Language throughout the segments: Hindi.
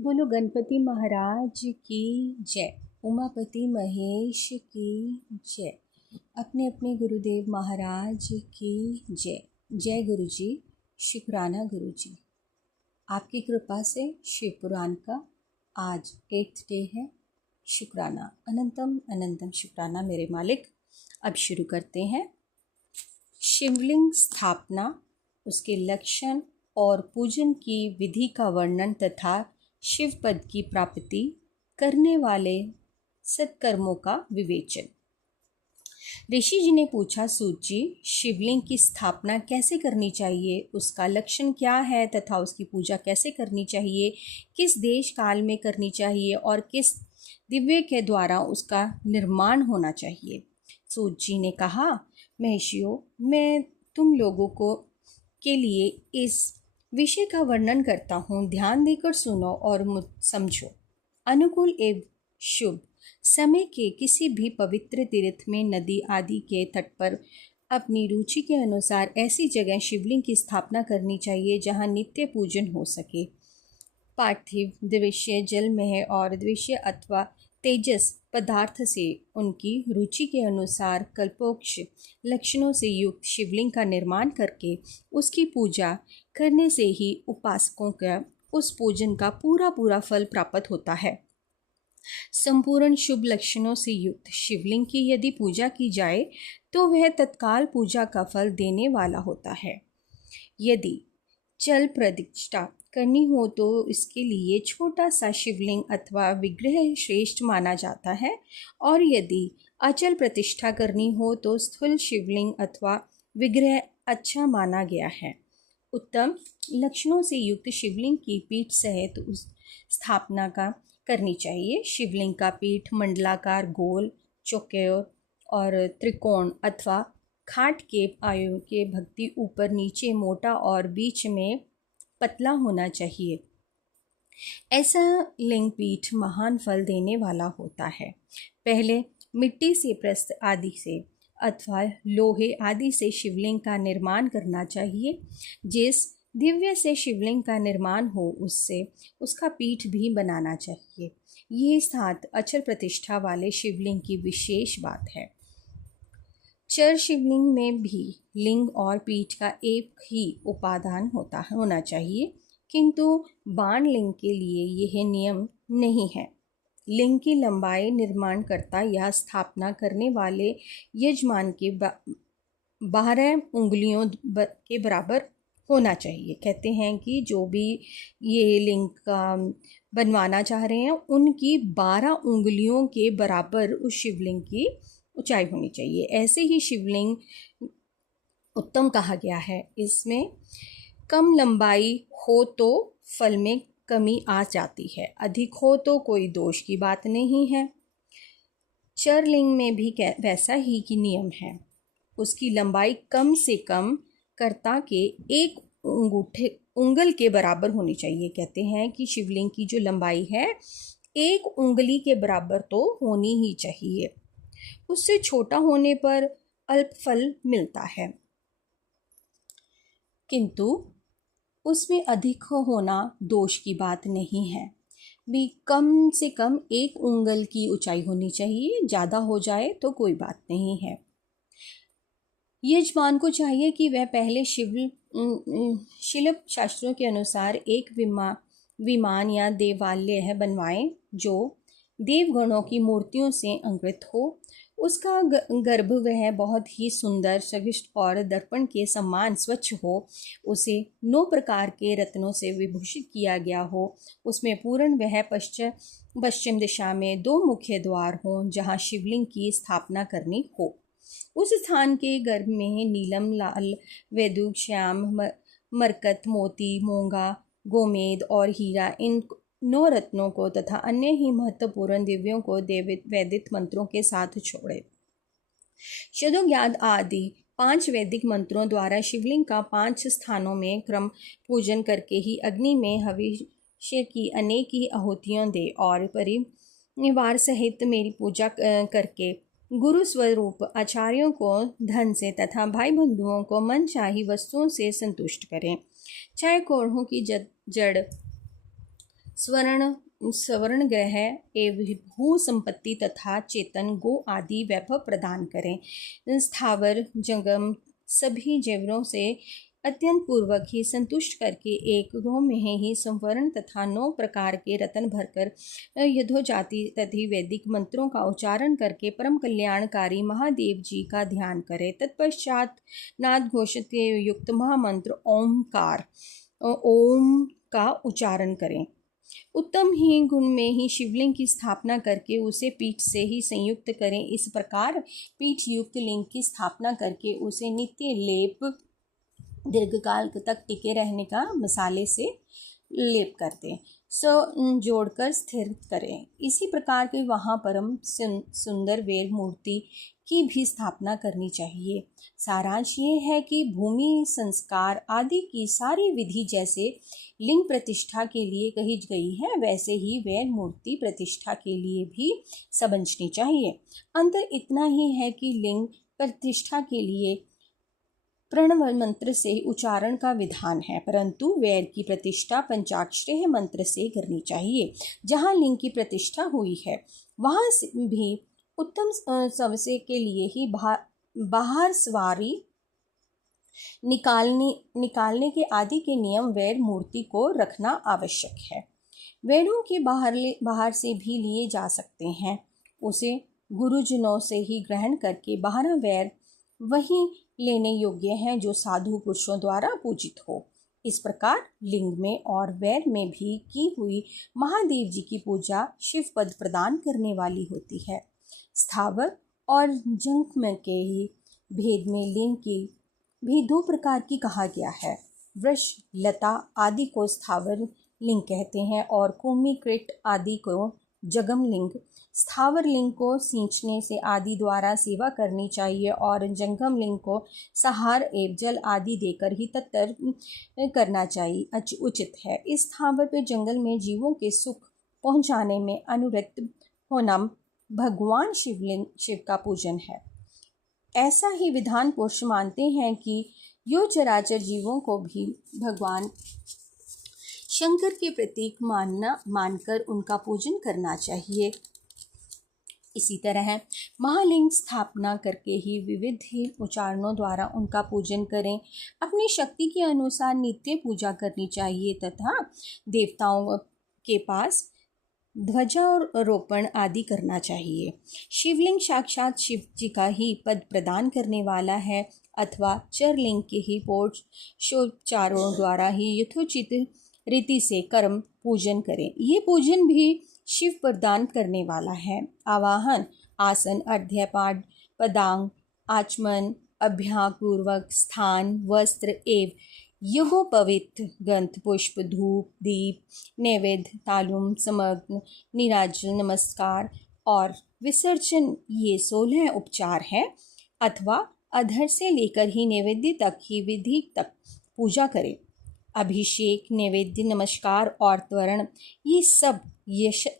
बोलो गणपति महाराज की जय। उमापति महेश की जय। अपने अपने गुरुदेव महाराज की जय। जय गुरु जी। शुक्राना गुरु जी, आपकी कृपा से शिव पुराण का आज 8th डे है। शुक्राना, अनंतम अनंतम शुक्राना मेरे मालिक। अब शुरू करते हैं। शिवलिंग स्थापना, उसके लक्षण और पूजन की विधि का वर्णन तथा शिव पद की प्राप्ति करने वाले सत्कर्मों का विवेचन। ऋषि जी ने पूछा, सूत जी, शिवलिंग की स्थापना कैसे करनी चाहिए, उसका लक्षण क्या है तथा उसकी पूजा कैसे करनी चाहिए, किस देश काल में करनी चाहिए और किस दिव्य के द्वारा उसका निर्माण होना चाहिए। सूत जी ने कहा, महर्षियों, मैं तुम लोगों को के लिए इस विषय का वर्णन करता हूँ, ध्यान देकर सुनो और समझो। अनुकूल एवं शुभ समय के किसी भी पवित्र तीर्थ में, नदी आदि के तट पर अपनी रुचि के अनुसार ऐसी जगह शिवलिंग की स्थापना करनी चाहिए जहाँ नित्य पूजन हो सके। पार्थिव, द्वितीय जलमय और द्वितीय अथवा तेजस पदार्थ से उनकी रुचि के अनुसार कल्पोक्ष लक्षणों से युक्त शिवलिंग का निर्माण करके उसकी पूजा करने से ही उपासकों का उस पूजन का पूरा फल प्राप्त होता है। संपूर्ण शुभ लक्षणों से युक्त शिवलिंग की यदि पूजा की जाए तो वह तत्काल पूजा का फल देने वाला होता है। यदि जल प्रतिष्ठा करनी हो तो इसके लिए छोटा सा शिवलिंग अथवा विग्रह श्रेष्ठ माना जाता है, और यदि अचल प्रतिष्ठा करनी हो तो स्थूल शिवलिंग अथवा विग्रह अच्छा माना गया है। उत्तम लक्षणों से युक्त शिवलिंग की पीठ सहित उस स्थापना का करनी चाहिए। शिवलिंग का पीठ मंडलाकार, गोल, चौकोर और त्रिकोण अथवा खाट के आयु के भक्ति ऊपर नीचे मोटा और बीच में पतला होना चाहिए। ऐसा लिंग पीठ महान फल देने वाला होता है। पहले मिट्टी से प्रस्थ आदि से अथवा लोहे आदि से शिवलिंग का निर्माण करना चाहिए। जिस दिव्य से शिवलिंग का निर्माण हो उससे उसका पीठ भी बनाना चाहिए। ये सात अचल प्रतिष्ठा वाले शिवलिंग की विशेष बात है। चर शिवलिंग में भी लिंग और पीठ का एक ही उपादान होना चाहिए, किंतु बाण लिंग के लिए यह नियम नहीं है। लिंग की लंबाई निर्माणकर्ता या स्थापना करने वाले यजमान के 12 उंगलियों के बराबर होना चाहिए। कहते हैं कि जो भी ये लिंग का बनवाना चाह रहे हैं उनकी 12 उंगलियों के बराबर उस शिवलिंग की ऊंचाई होनी चाहिए। ऐसे ही शिवलिंग उत्तम कहा गया है। इसमें कम लंबाई हो तो फल में कमी आ जाती है, अधिक हो तो कोई दोष की बात नहीं है। चरलिंग में भी वैसा ही की नियम है। उसकी लंबाई कम से कम कर्ता के एक उंगल के बराबर होनी चाहिए। कहते हैं कि शिवलिंग की जो लंबाई है 1 उंगली के बराबर तो होनी ही चाहिए। उससे छोटा होने पर अल्प फल मिलता है, किंतु उसमें अधिक होना दोष की बात नहीं है। भी कम से कम 1 उंगल की ऊंचाई होनी चाहिए, ज़्यादा हो जाए तो कोई बात नहीं है। यजमान को चाहिए कि वह पहले शिल्प शास्त्रों के अनुसार एक विमान या देवालय बनवाएं जो देवगणों की मूर्तियों से अंकित हो। उसका गर्भ वह बहुत ही सुंदर, सविष्ट और दर्पण के समान स्वच्छ हो। उसे 9 प्रकार के रत्नों से विभूषित किया गया हो। उसमें पूर्ण वह पश्चिम दिशा में 2 मुख्य द्वार हों जहाँ शिवलिंग की स्थापना करनी हो। उस स्थान के गर्भ में नीलम, लाल, वैदूक, श्याम, मरकत, मोती, मूंगा, गोमेद और हीरा, इन 9 रत्नों को तथा अन्य ही महत्वपूर्ण दिव्यों को वैदिक मंत्रों के साथ छोड़े। शतज्ञात आदि 5 वैदिक मंत्रों द्वारा शिवलिंग का 5 स्थानों में क्रम पूजन करके ही अग्नि में हविष्य की अनेक ही आहुतियों दे और परिवार सहित मेरी पूजा करके गुरु स्वरूप आचार्यों को धन से तथा भाई बंधुओं को मनचाही वस्तुओं से संतुष्ट करें। चाहे कोढ़ों की जड़ स्वर्ण स्वर्ण ग्रह एवं भू संपत्ति तथा चेतन गो आदि वैभव प्रदान करें। स्थावर जंगम सभी जीवों से अत्यंत पूर्वक ही संतुष्ट करके एक गो में ही संवरण तथा 9 प्रकार के रत्न भरकर यथोजाति तथा वैदिक मंत्रों का उच्चारण करके परम कल्याणकारी महादेव जी का ध्यान करें। तत्पश्चात नाद घोषित के युक्त महामंत्र ओम का उच्चारण करें। उत्तम ही गुण में ही शिवलिंग की स्थापना करके उसे पीठ से ही संयुक्त करें। इस प्रकार पीठ युक्त लिंग की स्थापना करके उसे नित्य लेप दीर्घकाल तक टिके रहने का मसाले से लेप करते जोड़कर स्थिर करें। इसी प्रकार के वहाँ परम सुंदर वेद मूर्ति की भी स्थापना करनी चाहिए। सारांश ये है कि भूमि संस्कार आदि की सारी विधि जैसे लिंग प्रतिष्ठा के लिए कही गई है, वैसे ही वेद मूर्ति प्रतिष्ठा के लिए भी समझनी चाहिए। अंतर इतना ही है कि लिंग प्रतिष्ठा के लिए प्रणव मंत्र से उच्चारण का विधान है, परंतु वेद की प्रतिष्ठा पंचाक्षरी मंत्र से करनी चाहिए। जहाँ लिंग की प्रतिष्ठा हुई है वहाँ भी उत्तम सवसे के लिए ही बाहर सवारी निकालने के आदि के नियम वेद मूर्ति को रखना आवश्यक है। वेदों के बाहर से भी लिए जा सकते हैं। उसे गुरुजनों से ही ग्रहण करके बाहर वेद वही लेने योग्य हैं जो साधु पुरुषों द्वारा पूजित हो। इस प्रकार लिंग में और वेद में भी की हुई महादेव जी की पूजा शिव पद प्रदान करने वाली होती है। स्थावर और जंगम के ही भेद में लिंग की भी 2 प्रकार की कहा गया है। वृक्ष लता आदि को स्थावर लिंग कहते हैं और कुमी कृत आदि को जगम लिंग। स्थावर लिंग को सींचने से आदि द्वारा सेवा करनी चाहिए और जंगम लिंग को सहार एवं जल आदि देकर ही तत्तर करना चाहिए उचित है। इस स्थावर पे जंगल में जीवों के सुख पहुंचाने में अनुरक्त होना भगवान शिव का पूजन है। ऐसा ही विधान पुरुष मानते हैं कि यो चराचर जीवों को भी भगवान शंकर के प्रतीक मानकर उनका पूजन करना चाहिए। इसी तरह महालिंग स्थापना करके ही विविध उच्चारणों द्वारा उनका पूजन करें। अपनी शक्ति के अनुसार नित्य पूजा करनी चाहिए तथा देवताओं के पास ध्वजारोपण आदि करना चाहिए। शिवलिंग साक्षात शिव जी का ही पद प्रदान करने वाला है अथवा चरलिंग के ही पोषोपचारों द्वारा ही यथोचित रीति से कर्म पूजन करें। ये पूजन भी शिव प्रदान करने वाला है। आवाहन, आसन, अर्घ्यपाठ, पदांग, आचमन, अभ्यापूर्वक स्थान, वस्त्र एवं यज्ञोपवीत ग्रंथ, पुष्प, धूप, दीप, नैवेद्य, तालुम, समग्न, नीराजन, नमस्कार और विसर्जन, ये 16 उपचार हैं अथवा अधर से लेकर ही नैवेद्य तक ही विधि तक पूजा करें। अभिषेक, नैवेद्य, नमस्कार और त्वरण, ये सब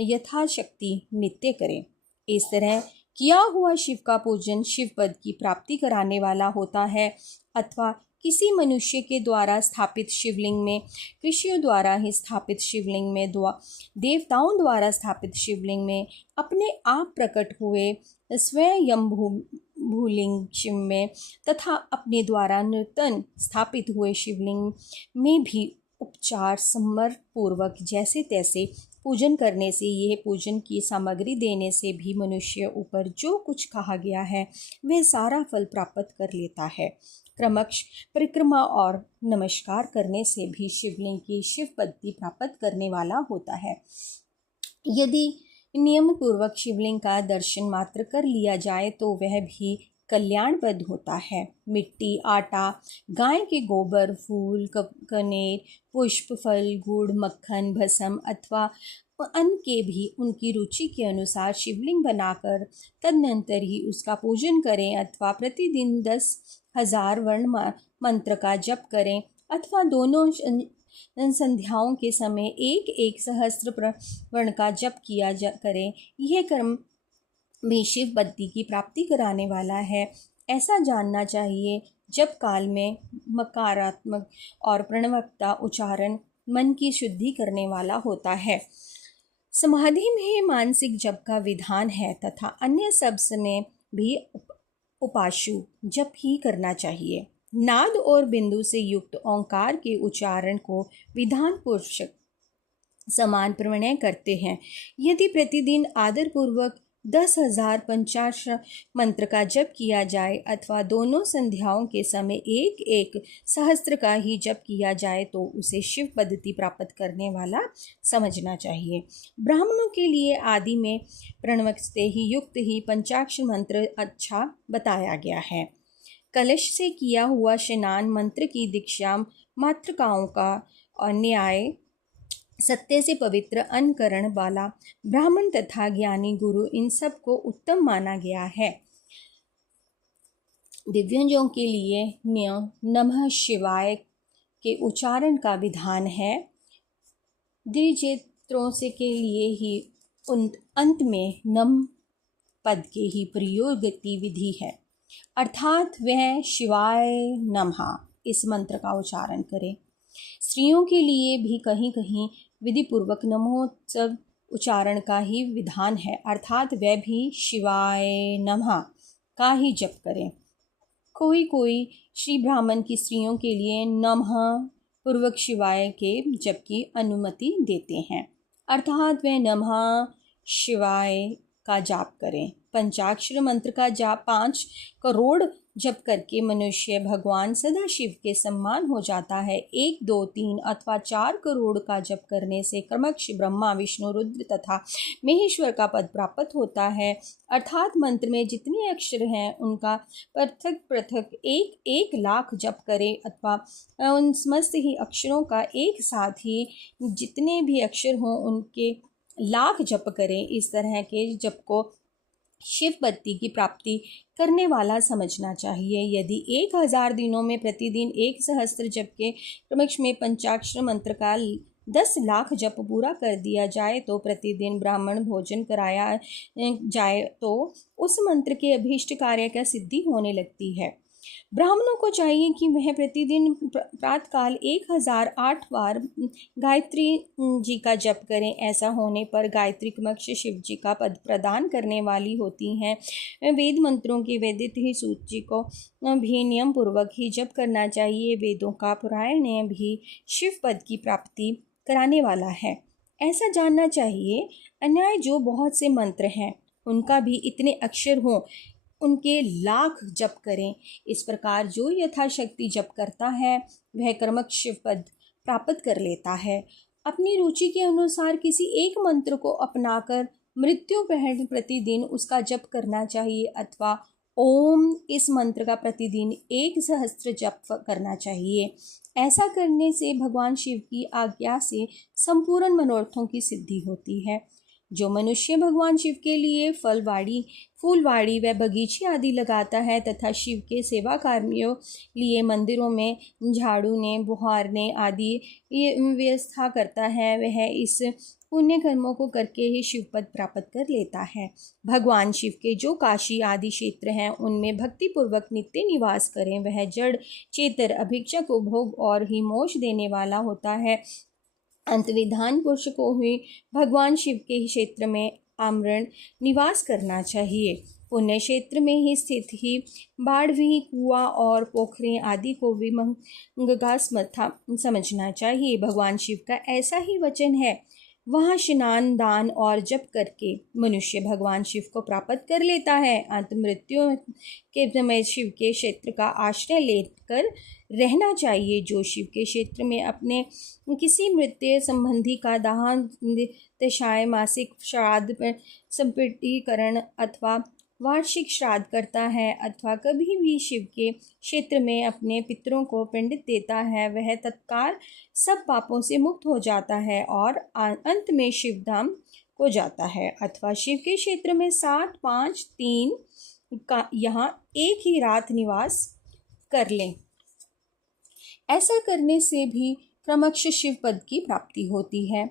यथाशक्ति नित्य करें। इस तरह किया हुआ शिव का पूजन शिव पद की प्राप्ति कराने वाला होता है अथवा किसी मनुष्य के द्वारा स्थापित शिवलिंग में, ऋषियों द्वारा ही स्थापित शिवलिंग में, देवताओं द्वारा स्थापित शिवलिंग में, अपने आप प्रकट हुए स्वयं भूलिंग शिव में तथा अपने द्वारा नूतन स्थापित हुए शिवलिंग में भी उपचार समर्पण पूर्वक जैसे तैसे पूजन करने से, यह पूजन की सामग्री देने से भी मनुष्य ऊपर जो कुछ कहा गया है वह सारा फल प्राप्त कर लेता है। क्रमश परिक्रमा और नमस्कार करने से भी शिवलिंग की शिव पदवी प्राप्त करने वाला होता है। यदि नियम पूर्वक शिवलिंग का दर्शन मात्र कर लिया जाए तो वह भी कल्याणप्रद होता है। मिट्टी, आटा, गाय के गोबर, फूल, कनेर, पुष्प, फल, गुड़, मक्खन, भस्म अथवा अन्न के भी उनकी रुचि के अनुसार शिवलिंग बनाकर तदनंतर ही उसका पूजन करें अथवा प्रतिदिन 10,000 वर्ण मंत्र का जप करें अथवा दोनों संध्याओं के समय एक सहस्त्र वर्ण का जप किया करें। यह कर्म भी शिव पदवी की प्राप्ति कराने वाला है। ऐसा जानना चाहिए जब काल में मकारात्मक और प्रणवक्ता उच्चारण मन की शुद्धि करने वाला होता है। समाधि में मानसिक जप का विधान है तथा अन्य सब समय भी उपाशु जप ही करना चाहिए। नाद और बिंदु से युक्त ओंकार के उच्चारण को विधान पूर्वक समान प्रणय करते हैं। यदि प्रतिदिन आदर पूर्वक 10,000 पंचाक्षर मंत्र का जप किया जाए अथवा दोनों संध्याओं के समय एक एक सहस्त्र का ही जप किया जाए तो उसे शिव पद्धति प्राप्त करने वाला समझना चाहिए। ब्राह्मणों के लिए आदि में प्रणव से ही युक्त ही पंचाक्षर मंत्र अच्छा बताया गया है। कलश से किया हुआ स्नान, मंत्र की दीक्षा, मातृकाओं का और न्याय, सत्य से पवित्र अनुकरण वाला ब्राह्मण तथा ज्ञानी गुरु, इन सब को उत्तम माना गया है। दिव्यंजों के लिए नमः शिवाय के उच्चारण का विधान है। द्विजेत्रों से के लिए ही अंत में नम पद के ही प्रयोग गतिविधि है, अर्थात वह शिवाय नमः इस मंत्र का उच्चारण करें। स्त्रियों के लिए भी कहीं कहीं विधि पूर्वक नमोत्सव उच्चारण का ही विधान है, अर्थात वह भी शिवाय नमः का ही जप करें। कोई कोई श्री ब्राह्मण की स्त्रियों के लिए नमः पूर्वक शिवाय के जप की अनुमति देते हैं, अर्थात वह नमः शिवाय का जाप करें। पंचाक्षर मंत्र का जाप 5 करोड़ जप करके मनुष्य भगवान सदाशिव के सम्मान हो जाता है। 1, 2, 3 अथवा 4 करोड़ का जप करने से क्रमश ब्रह्मा, विष्णु, रुद्र तथा महेश्वर का पद प्राप्त होता है, अर्थात मंत्र में जितने अक्षर हैं उनका पृथक पृथक 1,00,000 जप करें अथवा उन समस्त ही अक्षरों का एक साथ ही जितने भी अक्षर हों उनके लाख जप करें। इस तरह के जप को शिव पत्ति की प्राप्ति करने वाला समझना चाहिए। यदि 1,000 दिनों में प्रतिदिन 1 सहस्त्र जप के क्रमश में पंचाक्षर मंत्र का 10 लाख जप पूरा कर दिया जाए तो प्रतिदिन ब्राह्मण भोजन कराया जाए तो उस मंत्र के अभीष्ट कार्य का सिद्धि होने लगती है। ब्राह्मणों को चाहिए कि वह प्रतिदिन प्रातःकाल 1008 बार गायत्री जी का जप करें। ऐसा होने पर गायत्री क्रमश शिव जी का पद प्रदान करने वाली होती हैं। वेद मंत्रों की वेदित ही सूची को भी नियम पूर्वक ही जप करना चाहिए। वेदों का पारायण भी शिव पद की प्राप्ति कराने वाला है, ऐसा जानना चाहिए। अन्याय जो बहुत से मंत्र हैं उनका भी इतने अक्षर हों, उनके लाख जप करें। इस प्रकार जो यथाशक्ति जप करता है वह क्रमश शिव पद प्राप्त कर लेता है। अपनी रुचि के अनुसार किसी एक मंत्र को अपनाकर मृत्यु पहले प्रतिदिन उसका जप करना चाहिए अथवा ओम इस मंत्र का प्रतिदिन 1 सहस्त्र जप करना चाहिए। ऐसा करने से भगवान शिव की आज्ञा से संपूर्ण मनोरथों की सिद्धि होती है। जो मनुष्य भगवान शिव के लिए फूलवाड़ी व बगीचे आदि लगाता है तथा शिव के सेवा कार्यों लिए मंदिरों में झाड़ूने, बुहारने आदि व्यवस्था करता है, वह इस पुण्य कर्मों को करके ही शिव पद प्राप्त कर लेता है। भगवान शिव के जो काशी आदि क्षेत्र हैं उनमें भक्ति पूर्वक नित्य निवास करें। वह जड़ चेतर अभिक्षा को भोग और ही मोक्ष देने वाला होता है। अंतविधान पुरुष को हुई भगवान शिव के क्षेत्र में आमरण निवास करना चाहिए। पुण्य क्षेत्र में ही स्थित ही बाढ़वी, कुआं और पोखरें आदि को भी मंगगा समझना चाहिए। भगवान शिव का ऐसा ही वचन है, वहाँ स्नान, दान और जप करके मनुष्य भगवान शिव को प्राप्त कर लेता है। अंत मृत्यु के समय शिव के क्षेत्र का आश्रय लेकर रहना चाहिए। जो शिव के क्षेत्र में अपने किसी मृत्यु संबंधी का दान, दशाएं, मासिक श्राद्ध, संपीडीकरण अथवा वार्षिक श्राद्ध करता है अथवा कभी भी शिव के क्षेत्र में अपने पितरों को पिंडित देता है, वह तत्काल सब पापों से मुक्त हो जाता है और अंत में शिवधाम को जाता है। अथवा शिव के क्षेत्र में 7, 5, 3 का यहाँ एक ही रात निवास कर लें। ऐसा करने से भी क्रमश शिव पद की प्राप्ति होती है।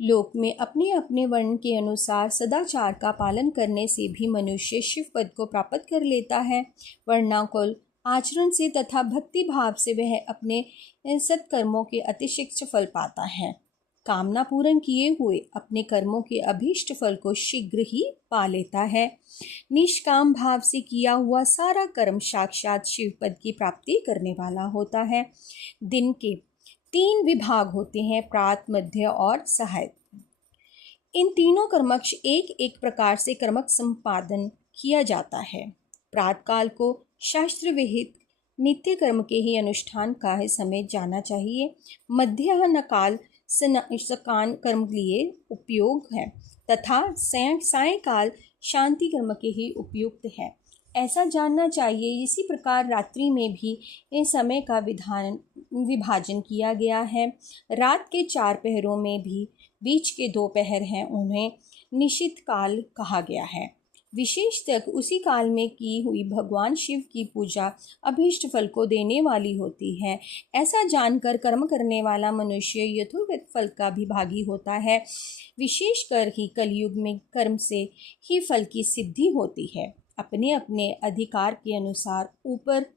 लोक में अपने अपने वर्ण के अनुसार सदाचार का पालन करने से भी मनुष्य शिव पद को प्राप्त कर लेता है। वर्णाकुल आचरण से तथा भक्ति भाव से वह अपने सत्कर्मों के अतिशिष्ट फल पाता है। कामना पूर्ण किए हुए अपने कर्मों के अभीष्ट फल को शीघ्र ही पा लेता है। निष्काम भाव से किया हुआ सारा कर्म साक्षात शिव पद की प्राप्ति करने वाला होता है। दिन के 3 विभाग होते हैं, प्रात, मध्य और सहायक। इन तीनों कर्मक्ष एक एक प्रकार से कर्मक संपादन किया जाता है। प्रातकाल को शास्त्र विहित नित्य कर्म के ही अनुष्ठान का ही समय जाना चाहिए। मध्याह्न काल सकान कर्म के लिए उपयोग है तथा सायंकाल शांति कर्म के ही उपयुक्त है, ऐसा जानना चाहिए। इसी प्रकार रात्रि में भी इस समय का विभाजन किया गया है। रात के 4 पहरों में भी बीच के 2 पहर हैं, उन्हें निशित काल कहा गया है। विशेष तक उसी काल में की हुई भगवान शिव की पूजा अभीष्ट फल को देने वाली होती है। ऐसा जानकर कर्म करने वाला मनुष्य यथोचित फल का भी भागी होता है। विशेषकर ही कलयुग में कर्म से ही फल की सिद्धि होती है। अपने अपने अधिकार के अनुसार ऊपर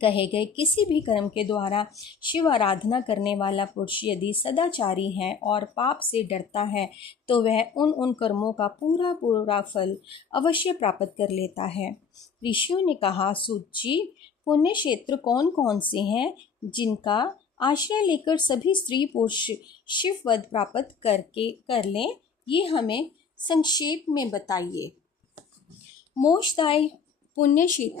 कहे गए किसी भी कर्म के द्वारा शिव आराधना करने वाला पुरुष यदि सदाचारी है और पाप से डरता है तो वह उन कर्मों का पूरा फल अवश्य प्राप्त कर लेता है। ऋषियों ने कहा, सूत जी, पुण्य क्षेत्र कौन कौन से हैं जिनका आश्रय लेकर सभी स्त्री पुरुष शिववद प्राप्त कर लें, ये हमें संक्षेप में बताइए। मोक्षदायी पुण्य क्षेत्र